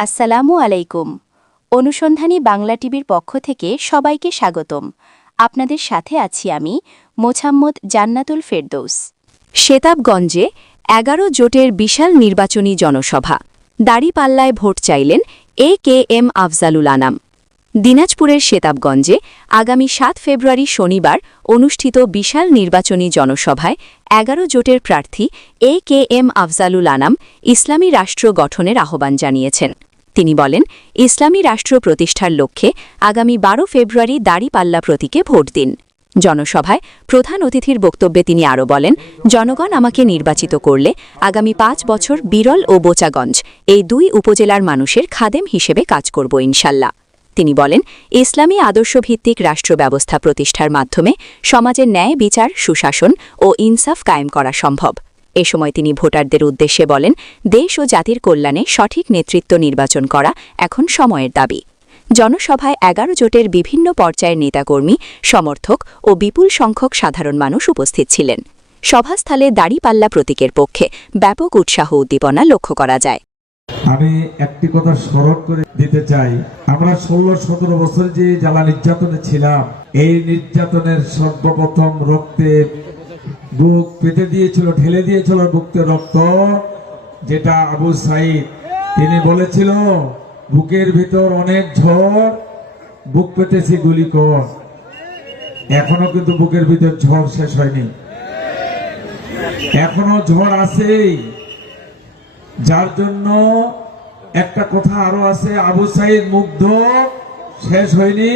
আসসালামু আলাইকুম। অনুসন্ধানী বাংলা টিভির পক্ষ থেকে সবাইকে স্বাগতম। আপনাদের সাথে আছি আমি মোছাম্মদ জান্নাতুল ফেরদৌস। শেতাবগঞ্জে ১১ জোটের বিশাল নির্বাচনী জনসভা। দাড়িপাল্লায় ভোট চাইলেন AKM আফজালুল আনাম। দিনাজপুরের শেতাবগঞ্জে আগামী ৭ ফেব্রুয়ারি শনিবার অনুষ্ঠিত বিশাল নির্বাচনী জনসভায় ১১ জোটের প্রার্থী AKM আফজালুল আনাম ইসলামী রাষ্ট্র গঠনের আহ্বান জানিয়েছেন। তিনি বলেন, ইসলামী রাষ্ট্র প্রতিষ্ঠার লক্ষ্যে আগামী ১২ ফেব্রুয়ারি দাড়িপাল্লা প্রতীকে ভোট দিন। জনসভায় প্রধান অতিথির বক্তব্যে তিনি আরও বলেন, জনগণ আমাকে নির্বাচিত করলে আগামী ৫ বছর বিরল ও বোচাগঞ্জ এই দুই উপজেলার মানুষের খাদেম হিসেবে কাজ করব ইনশাল্লাহ। তিনি বলেন, ইসলামী আদর্শভিত্তিক রাষ্ট্র ব্যবস্থা প্রতিষ্ঠার মাধ্যমে সমাজের ন্যায় বিচার, সুশাসন ও ইনসাফ কায়েম করা সম্ভব। এ সময় তিনি ভোটারদের উদ্দেশ্যে বলেন, দেশ ও জাতির কল্যাণে সঠিক নেতৃত্ব নির্বাচন করা এখন সময়ের দাবি। জনসভায় ১১ জোটের বিভিন্ন পর্যায়ের নেতাকর্মী, সমর্থক ও বিপুল সংখ্যক সাধারণ মানুষ উপস্থিত ছিলেন। সভাস্থলে দাড়িপাল্লা প্রতীকের পক্ষে ব্যাপক উৎসাহ উদ্দীপনা লক্ষ্য করা যায়। আমি একটি কথা স্মরণ করে দিতে চাই, আমরা ১৬-১৭ বছর যে জ্বালা নির্যাতনে ছিলাম, এই নির্যাতনের সর্বপ্রথম রক্তে বুক পেতে দিয়েছিল, ঢেলে দিয়েছিল বুকতে রক্ত, যেটা আবু সাইদ তিনি বলেছিল, বুকের ভিতর অনেক ঝড়, বুক পেতেছি গুলি কর। এখনো কিন্তু বুকের ভিতর ঝড় শেষ হয়নি, এখনো ঝড় আছেই। যার জন্য একটা কথা আরো আছে, আবু সাইদ মুগ্ধ শেষ হয়নি,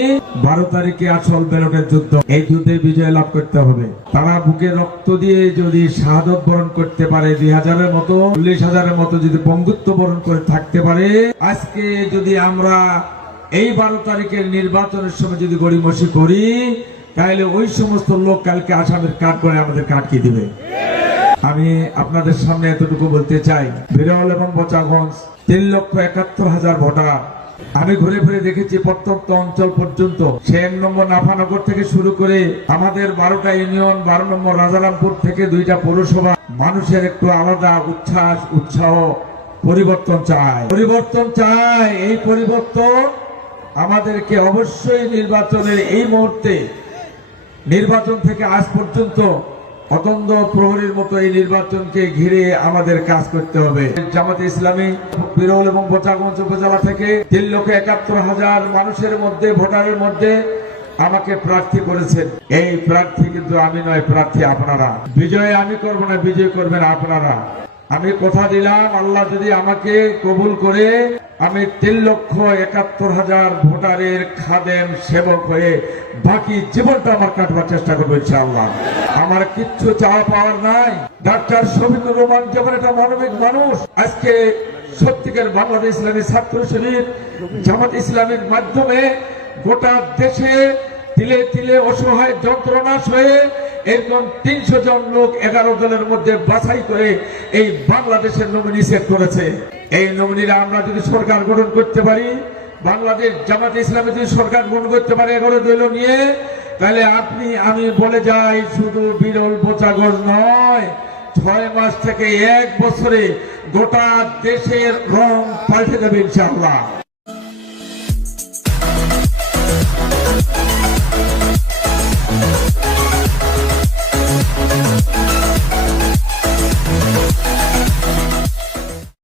১২ তারিখে আসল ব্যালটের যুদ্ধ। এই যুদ্ধে বিজয় লাভ করতে হবে। তারা বুকে রক্ত দিয়ে যদি শাহাদত বরণ করতে পারে, ২০০০-এর মতো ৪০,০০০-এর মতো যদি বঙ্গুত্ব বরণ করে থাকতে পারে, আজকে যদি আমরা এই ১২ তারিখের নির্বাচনের সময় যদি গড়িমসি করি, তাহলে ওই সমস্ত লোক কালকে আসামের কাঠ করে আমাদের কাটকে দিবে। আমি আপনাদের সামনে এতটুকু বলতে চাই, বিরল এবং বোচাগঞ্জ ৩,৭১,০০০ ভোটার। আমি ঘুরে ঘুরে দেখেছি প্রত্যন্ত অঞ্চল পর্যন্ত, সে ১ নম্বর নাফানগর থেকে শুরু করে আমাদের ১২টা ইউনিয়ন, ১২ নম্বর রাজারামপুর থেকে ২টা পৌরসভা, মানুষের একটু আলাদা উচ্ছ্বাস, উৎসাহ, পরিবর্তন চায়, পরিবর্তন চায়। এই পরিবর্তন আমাদেরকে অবশ্যই নির্বাচনের এই মুহূর্তে, নির্বাচন থেকে আজ পর্যন্ত অতন্দ্র প্রহরীর মতো এই নির্বাচনকে ঘিরে আমাদের কাজ করতে হবে। জামাতে ইসলামী বিরল এবং বোচাগঞ্জ উপজেলা থেকে ৩,৭১,০০০ মানুষের মধ্যে, ভোটারের মধ্যে আমাকে প্রার্থী করেছেন। এই প্রার্থী কিন্তু আমি নয়, প্রার্থী আপনারা। বিজয় আমি করব না, বিজয় করবেন আপনারা। আমি কথা দিলাম, আল্লাহ যদি আমাকে কবুল করে, আমি ৩,৭১,০০০ ভোটারের খাদেম, সেবক হয়ে বাকি জীবনটা আমার কাটবার চেষ্টা করবো ইনশাআল্লাহ। আমার কিচ্ছু চাওয়া পাওয়ার নাই। ডাক্তার শফিকুর রহমান যেমন একটা মানবিক মানুষ, আজকে সত্যিকার বাংলাদেশ ইসলামী ছাত্র শিবির, জামাত ইসলামের মাধ্যমে গোটা দেশে তিলে তিলে অসহায় যন্ত্রণা হয়ে এরকম ৩০০ জন লোক ১১ দলের মধ্যে বাছাই করে এই বাংলাদেশের নমিনি সেট করেছে। এই নমিনিরা আমরা যদি সরকার গঠন করতে পারি, বাংলাদেশ জামাতে ইসলামী যদি সরকার গঠন করতে পারে ১১ দল নিয়ে, তাহলে আমি বলে যাই, শুধু বিরল বোচাগঞ্জ নয়, ৬ মাস থেকে ১ বছরে গোটা দেশের রং পাল্টে দেবে ইনশাআল্লাহ।